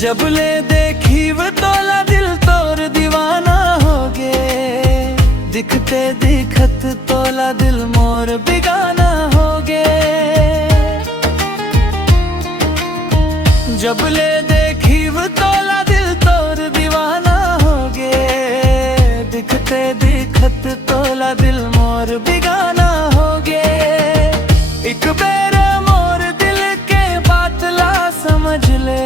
जब ले देखी वो तोला दिल तोर दीवाना हो गे। दिखते दिखत तोला दिल मोर बिगाना हो गे। जब ले देखी वो तोला दिल तोर दीवाना हो गे। दिखते दिखत तोला दिल मोर बिगाना हो गे। एक बेर मोर दिल के बातला समझ ले।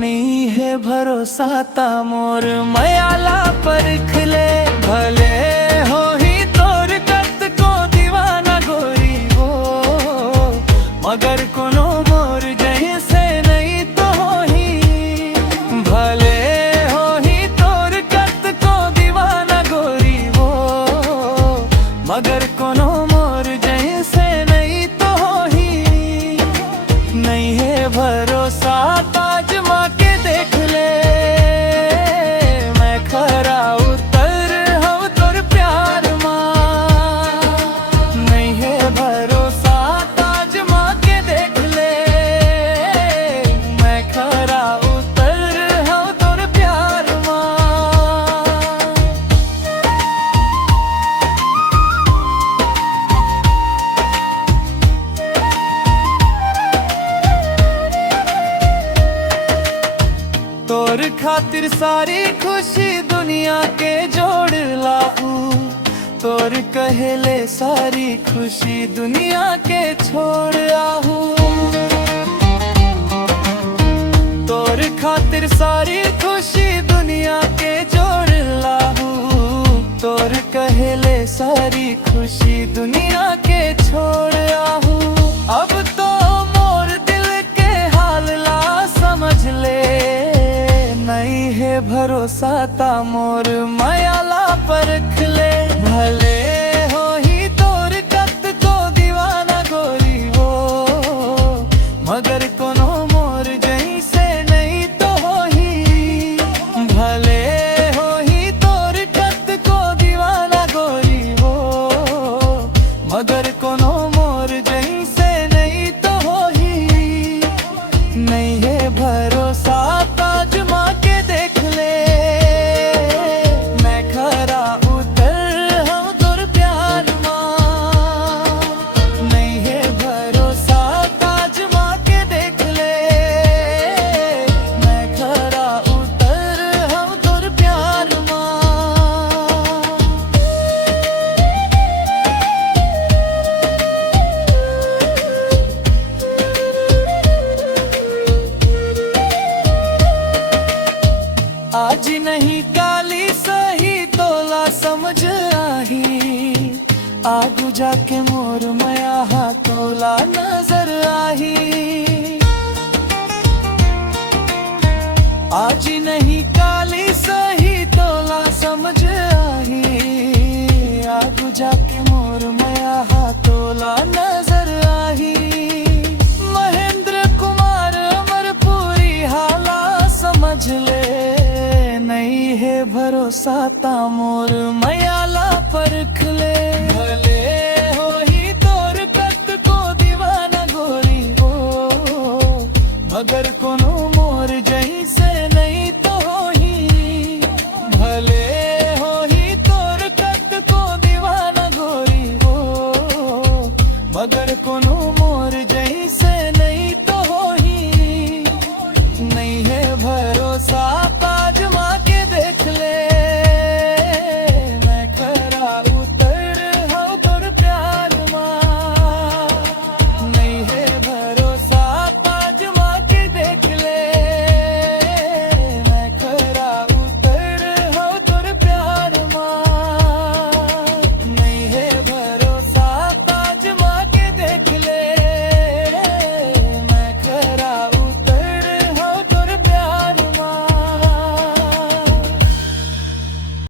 नहीं है भरोसा ता मोर मयाला परख ले। भले हो ही तोर कत को दीवाना गोरी हो, मगर कोनो मोर जैसे नहीं तो ही। भले हो ही तोर कत को दीवाना गोरी हो, मगर कोनो मोर जैसे नहीं तो ही। नहीं है भरोसा ताजमा के देख ले। मैं खरा उतर हूँ तोर प्यार माँ। नहीं है भरोसा ताजमा के देख ले। मैं खरा उतर हूँ तोर प्यार माँ। तोर खातिर सारी खुशी दुनिया के जोड़ लाऊ। तोर कहले सारी खुशी दुनिया के छोड़ आहू। तोर खातिर सारी खुशी दुनिया के जोड़ लाऊ। तोर कहले सारी खुशी दुनिया के छोड़ आहू। अब तो मोर दिल के हाल ला समझ ले। नहीं है भरोसा ता मोर मयाला परख ले। भले हो ही तोर कत को दीवाना गोरी हो, मगर कोनो मोर जैसे नहीं तो ही। भले हो ही तोर कत को दीवाना गोरी हो, मगर कोनो मोर जैसे नहीं तो ही। नहीं है भरोसा ताजमा के देख ले। मैं खरा उतर हूँ तोर प्यार माँ। नहीं है भरोसा ताजमा के देख ले। मैं खरा उतर हूँ तोर प्यार माँ। आज नहीं काली सही तोला समझ आही। आगू जाके मोर मया तोला नजर आही। आज नहीं काली सही तोला समझ आही। आगू जाके